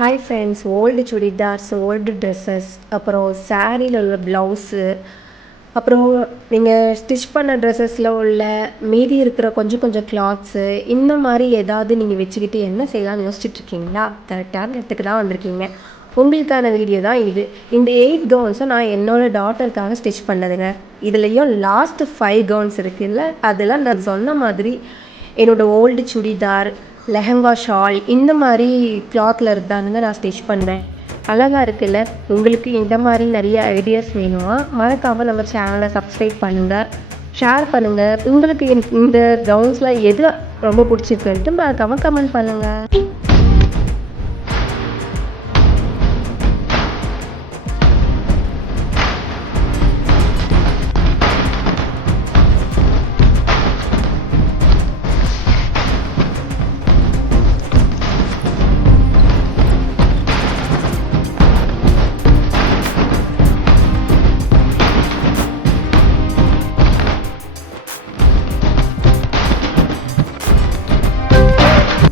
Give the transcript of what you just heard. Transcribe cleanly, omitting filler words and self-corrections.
Hi friends, old chudidars, old dresses, அப்புறம் சாரியில் உள்ள ப்ளவுஸு, அப்புறம் நீங்கள் ஸ்டிச் பண்ண ட்ரெஸ்ஸஸில் உள்ள மீதி இருக்கிற கொஞ்சம் கொஞ்சம் கிளாத்ஸு, இந்த மாதிரி ஏதாவது நீங்கள் வச்சுக்கிட்டு என்ன செய்யலாம்னு யோசிச்சுட்ருக்கீங்களா? கரெக்டான இடத்துக்கு தான் வந்திருக்கீங்க. உங்களுக்கான வீடியோ தான் இது. இந்த 8 கவுன்ஸை நான் என்னோடய டாட்டருக்காக ஸ்டிச் பண்ணதுங்க. இதுலேயும் லாஸ்ட்டு 5 கவுன்ஸ் இருக்குல்ல, அதெல்லாம் நான் சொன்ன மாதிரி என்னோடய ஓல்டு சுடிதார், லெஹங்கா, ஷால் இந்த மாதிரி கிளாத்தில் இருந்தானுங்க நான் ஸ்டிச் பண்ணுறேன். அழகாக இருக்குல்ல? உங்களுக்கு இந்த மாதிரி நிறைய ஐடியாஸ் வேணுமா? மறக்காமல் நம்ம சேனலை சப்ஸ்கிரைப் பண்ணுங்கள், ஷேர் பண்ணுங்கள். உங்களுக்கு இந்த கவுன்ஸில் எது ரொம்ப பிடிச்சிருக்குன்ட்டு மறக்காமல் கமெண்ட் பண்ணுங்கள்.